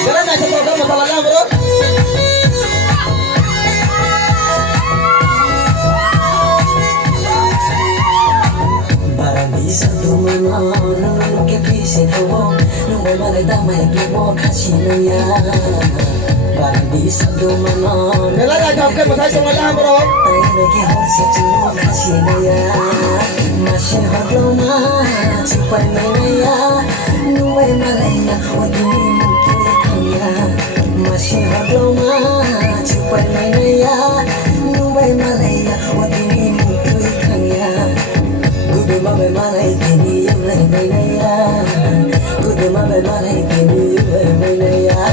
Jalan naik ke program masalahnya bro. Barang bisa tuh menang ke bisa tuh nunggu malah damai tuh kasih naya. Barang bisa tuh menang. Jalan naik ke masalahnya bro. Tay lagi harus cuma kasih naya. Masih hot lama cupai naya. Nunggu malah ya waktu ini kaya. Masih hot lama cupai naya. Nunggu malah ya waktu ini kaya. Kudu mabe malai kini yang lain ya. Kudu mabe malai kini yang lain ya.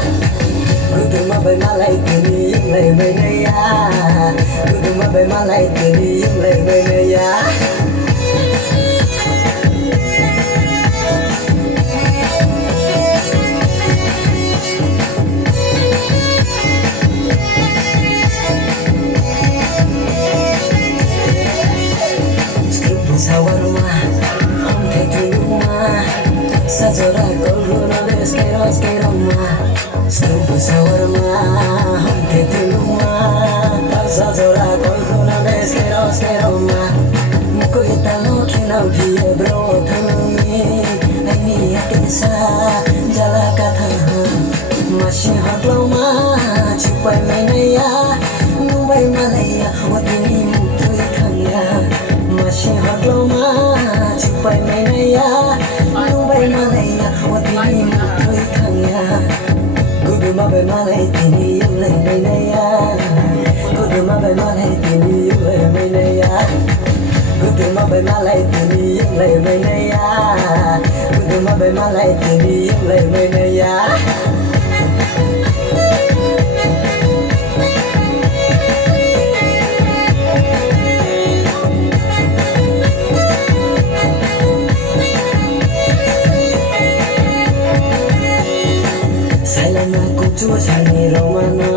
Kudu mabe malai kini yang lain ya. Kudu mabe malai kini yang lain ya. Sawarma, हमके तुलुमा, सजोरा कोलुना देश के Roma, scoop sawarma, हमके तुलुमा, सजोरा कोलुना देश के रोमा, कोई तालो के नाम दिए ब्रो थमी, नहीं अकेसा जला कथा, masih hot lama, cupai mainaya, nubai malaya, wakini mutui kaya. Masih hot lama, cupai mainaya, nubai malaya, wakini mutui kaya. Kudu mabai malai tini yang lain mainaya. Kudu mabai malai tini yang lain mainaya. Kudu mabai malai tini yang lain mainaya. Kudu mabai malai tini yang lain mainaya. Kucu sani romana,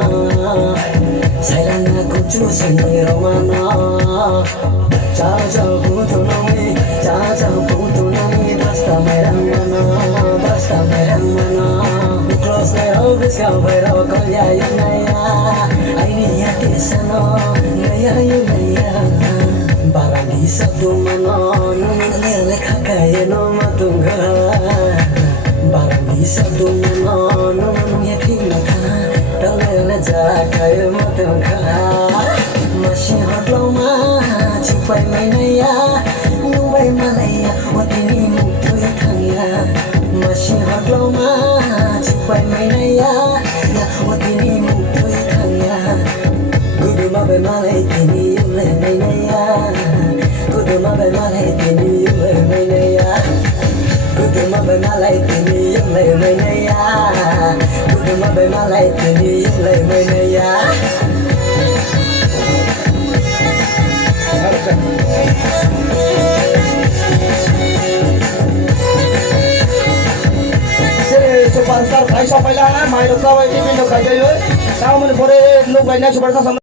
sailana kucu sani romana. Jauh putu nami, jauh putu nami. Basta merang mana. Close na obis ka pero kolya yunaya. Aini yati sano, naya yunaya. Barang di satu mana, nungle kakaya no matunga. Barang di satu mana, nungle pinaka. Dalele jakaya matunga. Masih hot lama, cupai mainaya, nubai malaya, wakini mutui kaya. Masih hot lama, cupai mainaya, wakini mutui kaya. Kudu mabai malai kini yang lain mainaya. Kudu mabai malai kini yang lain mainaya. Kudu mabai malai kini yang lain mainaya. Kudu mabai malai kini yang lain mainaya. Superstar, 500 pala, may nagkaway TV nagkagay. Tao mo ni pore nung ganyan superstar.